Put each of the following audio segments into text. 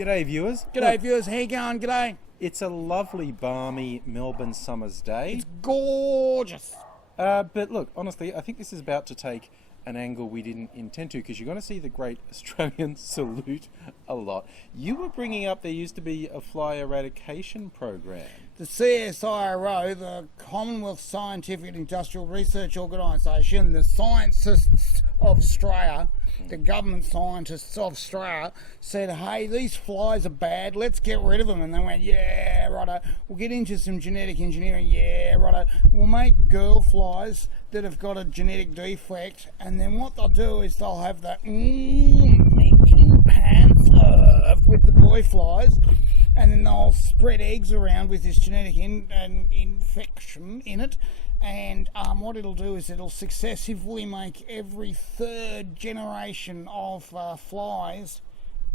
G'day viewers. G'day viewers, how you going? G'day. It's a lovely balmy Melbourne summer's day. It's gorgeous. But look, honestly, I think this is about to take an angle we didn't intend to, because you're going to see the Great Australian Salute a lot. You were bringing up there used to be a fly eradication program. The CSIRO, the Commonwealth Scientific and Industrial Research Organisation, the scientists of Australia, the government scientists of Australia, said, hey, these flies are bad, let's get rid of them. And they went, yeah, righto, we'll get into some genetic engineering, yeah, righto, we'll make girl flies that have got a genetic defect, and then what they'll do is they'll have that making pants with the boy flies, and then they'll spread eggs around with this genetic infection in it, and what it'll do is it'll successively make every third generation of flies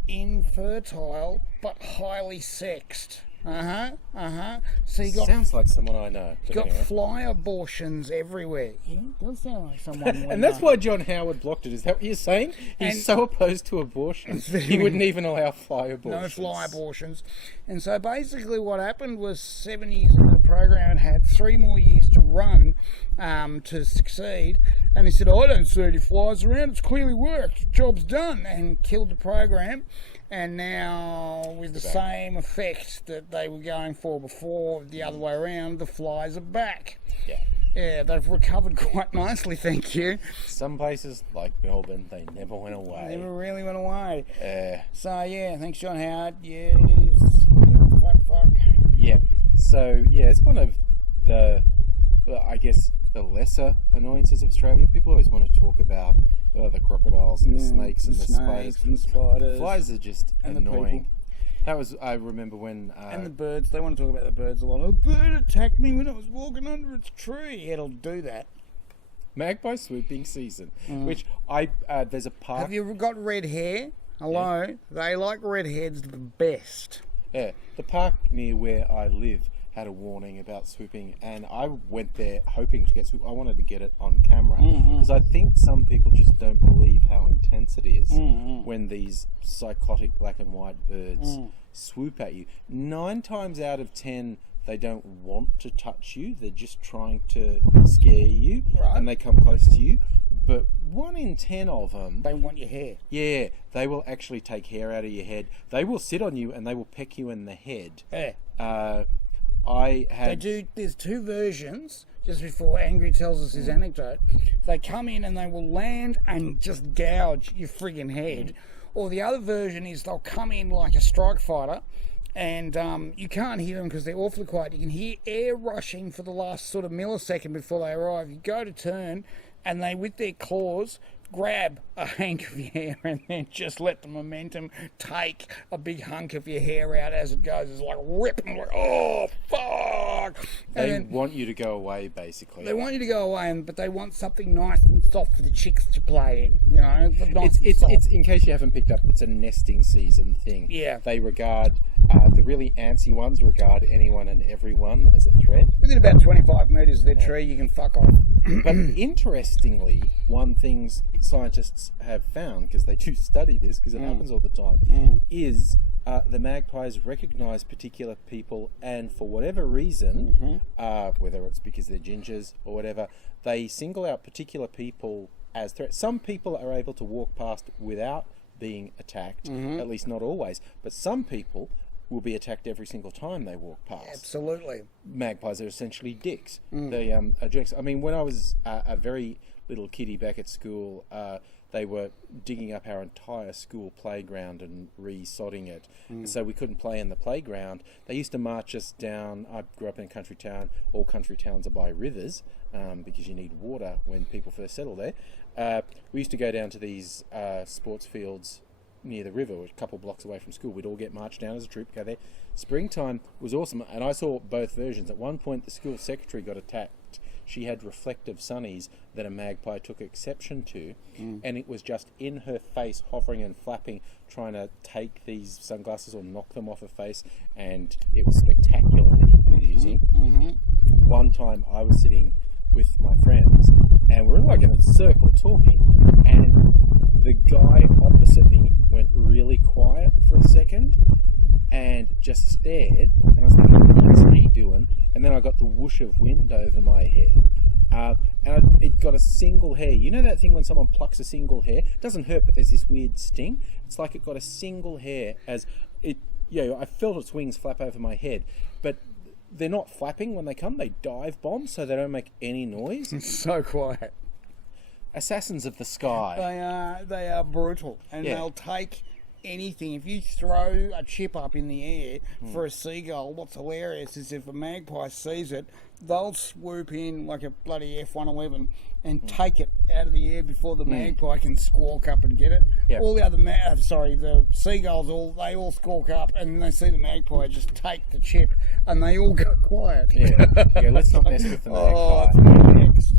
infertile but highly sexed. So you got Sounds like someone I know. you got fly abortions everywhere. Yeah, it does sound like someone. And that's why John Howard blocked it. Is that what you're saying? He's so opposed to abortion, he wouldn't even allow fly abortions. No fly abortions. And so basically what happened was 7 years of the program and had 3 more years to run to succeed. And he said, I don't see any flies around, it's clearly worked, the job's done, and killed the program. And now, with the same effect that they were going for before, the other way around, the flies are back. Yeah, they've recovered quite nicely, thank you. Some places, like Melbourne, they never went away. Never really went away. So, yeah, thanks, John Howard. Yes. Fuck. Yeah. So, yeah, it's one of the I guess, the lesser annoyances of Australia. People always want to talk about the crocodiles and the snakes and the spiders. And spiders. Flies are just annoying. That was, I remember when... and the birds, they want to talk about the birds a lot. A bird attacked me when I was walking under its tree. It'll do that. Magpie swooping season, which there's a park... Have you got red hair? Hello? Yeah. They like redheads the best. Yeah, the park near where I live had a warning about swooping, and I went there hoping to get swoop. I wanted to get it on camera because I think some people just don't believe how intense it is when these psychotic black and white birds swoop at you. 9 times out of 10 they don't want to touch you, they're just trying to scare you, and they come close to you. But 1 in 10 of them... They want your hair. Yeah, they will actually take hair out of your head. They will sit on you and they will peck you in the head. Yeah. There's 2 versions, just before Angry tells us his anecdote. They come in and they will land and just gouge your friggin' head. Or the other version is they'll come in like a strike fighter, and you can't hear them because they're awfully quiet. You can hear air rushing for the last sort of millisecond before they arrive. You go to turn, and they, with their claws, grab a hank of your hair and then just let the momentum take a big hunk of your hair out as it goes. It's like ripping, like, oh, fuck! They want you to go away, basically. They want you to go away, but they want something nice and soft for the chicks to play in, you know? It's in case you haven't picked up, it's a nesting season thing. Yeah. They regard, the really antsy ones regard anyone and everyone as a threat. Within about 25 metres of their tree, you can fuck off. But interestingly, one thing scientists have found, because they do study this, because it happens all the time, is the magpies recognise particular people, and for whatever reason, whether it's because they're gingers or whatever, they single out particular people as threats. Some people are able to walk past without being attacked, at least not always, but some people will be attacked every single time they walk past. Absolutely. Magpies are essentially dicks. They are jerks. I mean, when I was a very little kiddie back at school, they were digging up our entire school playground and re-sodding it. And so we couldn't play in the playground. They used to march us down. I grew up in a country town. All country towns are by rivers because you need water when people first settle there. We used to go down to these sports fields near the river, a couple blocks away from school. We'd all get marched down as a troop, go there. Springtime was awesome, and I saw both versions. At one point, the school secretary got attacked. She had reflective sunnies that a magpie took exception to, and it was just in her face, hovering and flapping, trying to take these sunglasses or knock them off her face, and it was spectacularly amusing. One time, I was sitting with my friends, and we're like in a circle talking, and the guy opposite me went really quiet for a second, just stared, and I was like, what's he doing? And then I got the whoosh of wind over my head. It got a single hair. You know that thing when someone plucks a single hair? It doesn't hurt, but there's this weird sting. It's like it got a single hair as it, I felt its wings flap over my head. But they're not flapping when they come. They dive bomb, so they don't make any noise. It's so quiet. Assassins of the sky. They are brutal, and they'll take anything. If you throw a chip up in the air for a seagull, what's hilarious is if a magpie sees it, they'll swoop in like a bloody F-111 and take it out of the air before the magpie can squawk up and get it. Yep. All the other the seagulls they all squawk up, and they see the magpie just take the chip, and they all go quiet. Yeah, let's not mess with the Oh, magpie. next.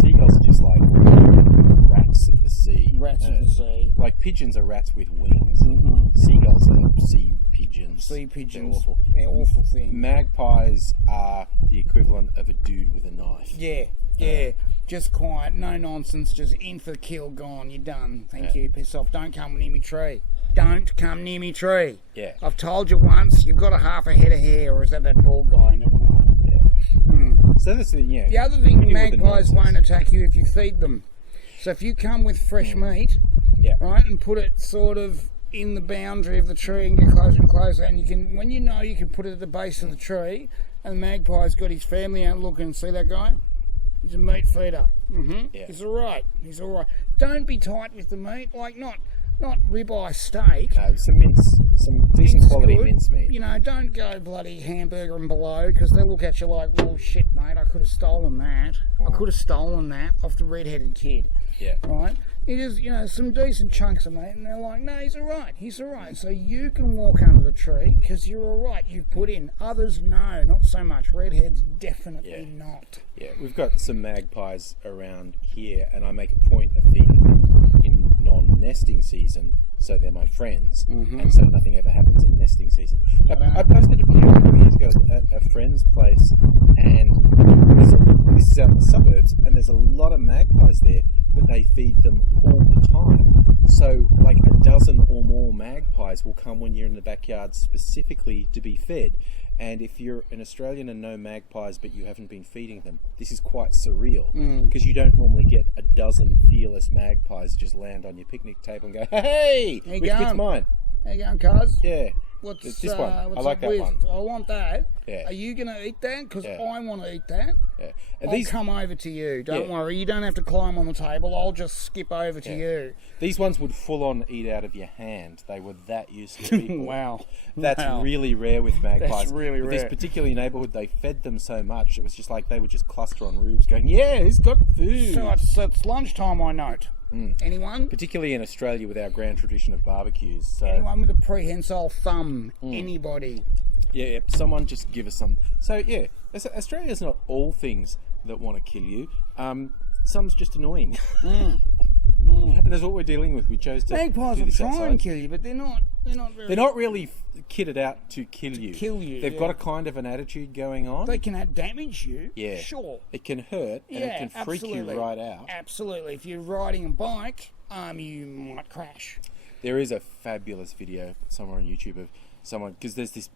Seagulls are just like rats of the sea. Rats of the sea. Like pigeons are rats with wings, and seagulls are sea pigeons. Sea pigeons. They're awful. They're awful things. Magpies are the equivalent of a dude with a knife. Yeah. Just quiet, no nonsense, just in for kill, gone, you're done. Thank you, piss off. Don't come near me tree. Don't come near me tree. Yeah. I've told you once, you've got a half a head of hair, or is that bald guy? Never mind. So that's The other thing, magpies won't attack you if you feed them. So if you come with fresh meat, right, and put it sort of in the boundary of the tree and get closer and closer, and you can, when you can put it at the base of the tree, and the magpie's got his family out looking and see that guy? He's a meat feeder. He's all right. Don't be tight with the meat, like not ribeye steak. No, some decent quality mincemeat. Don't go bloody hamburger and below, because they'll look at you like, well, shit, mate, I could have stolen that. I could have stolen that off the red-headed kid. Yeah. Right? It is, some decent chunks of meat, and they're like, no, he's all right. So you can walk under the tree, because you're all right. You've put in. Others, no, not so much. Redheads, definitely not. Yeah, we've got some magpies around here, and I make a point of feeding them in non-nesting season, so they're my friends, and so nothing ever happens in nesting season. I posted a video a couple of years ago at a friend's place, and this is out in the suburbs, and there's a lot of magpies there, but they feed them all the time. So like a dozen or more magpies will come when you're in the backyard specifically to be fed. And if you're an Australian and know magpies but you haven't been feeding them, this is quite surreal, because you don't normally get a dozen fearless magpies just land on your picnic table and go, hey, which bit's mine? How you going, cuz? Yeah. What's this one? What's I like that one. I want that. Yeah. Are you going to eat that? Because I want to eat that. Yeah. And I'll come over to you. Don't worry. You don't have to climb on the table. I'll just skip over to you. These ones would full on eat out of your hand. They were that used to people. Wow. That's really rare with magpies. That's really rare. This particular neighbourhood, they fed them so much, it was just like they would just cluster on roofs going, yeah, he's got food. So it's lunchtime, I note. Anyone? Particularly in Australia with our grand tradition of barbecues. So. Anyone with a prehensile thumb? Anybody? Yeah, someone just give us some. So yeah, Australia's not all things that want to kill you. Some's just annoying. And that's what we're dealing with. We chose to magpies do will this try outside. and kill you, but they're not very. They're not really kitted out to kill you. They've yeah. got a kind of an attitude going on. They can damage you. Yeah. Sure. It can hurt and it can freak you right out. Absolutely. If you're riding a bike, you might crash. There is a fabulous video somewhere on YouTube of someone, because there's this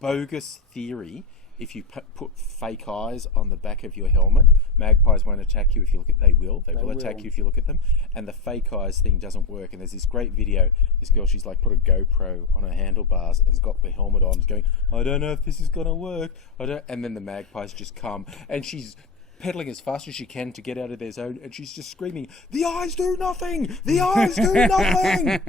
bogus theory. If you put fake eyes on the back of your helmet, magpies won't attack you if you look at. They will attack you if you look at them. And the fake eyes thing doesn't work. And there's this great video. This girl, she's like put a GoPro on her handlebars and has got the helmet on, going, I don't know if this is gonna work. And then the magpies just come, and she's pedaling as fast as she can to get out of their zone, and she's just screaming, the eyes do nothing! The eyes do nothing!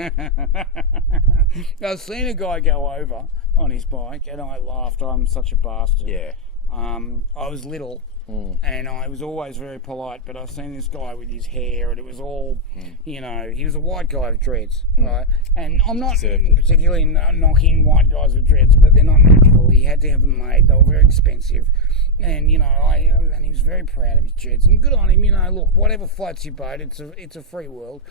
I've seen a guy go over on his bike, and I laughed. I'm such a bastard. Yeah. I was little, and I was always very polite, but I've seen this guy with his hair, and it was all, he was a white guy with dreads, right? And I'm not particularly knocking white guys with dreads, but they're not natural. He had to have them made. They were very expensive. And, and he was very proud of his dreads. And good on him, look, whatever floats your boat, it's a free world.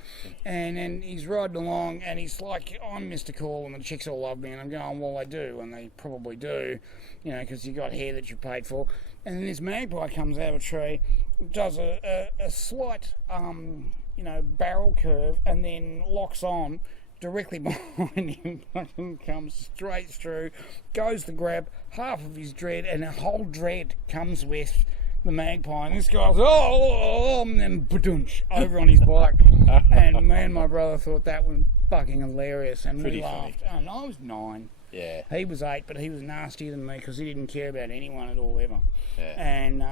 And he's riding along, and he's like, I'm Mr. Cool, and the chicks all love me. And I'm going, well, they do, and they probably do, because you got hair that you paid for. And then this magpie comes out of a tree, does a slight, barrel curve, and then locks on, directly behind him, fucking comes straight through, goes to grab half of his dread, and a whole dread comes with the magpie, and this guy's and then badunch over on his bike. And me and my brother thought that was fucking hilarious, and Pretty we laughed. funny. And I was 9. Yeah. He was 8, but he was nastier than me because he didn't care about anyone at all ever. Yeah. And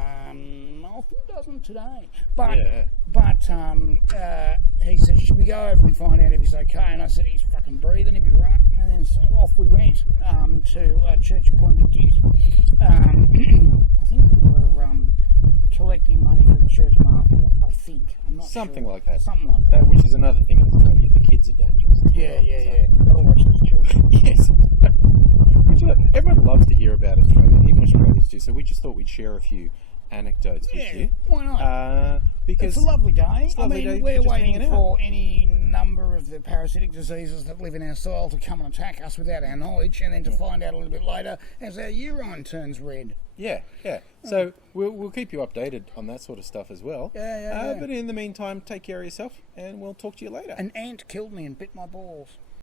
often doesn't today. But Yeah. he said, should we go over and find out if he's okay? And I said, he's fucking breathing, he'll be right. And then so off we went to Church Appointed Duty. I think we were collecting money for the church market, I think. I'm not Something sure. like that. Something like that. Which is another thing in Australia. The kids are dangerous. as Yeah, well, yeah, so. yeah. Gotta watch those children. Yes. Everyone loves to hear about Australia, even Australians do. So we just thought we'd share a few anecdotes with you. Why not? Because It's a lovely day. It's a lovely day We're just waiting hanging out. for any number of the parasitic diseases that live in our soil to come and attack us without our knowledge, and then to find out a little bit later as our urine turns red. Yeah. So we'll keep you updated on that sort of stuff as well. Yeah. But in the meantime, take care of yourself, and we'll talk to you later. An ant killed me and bit my balls.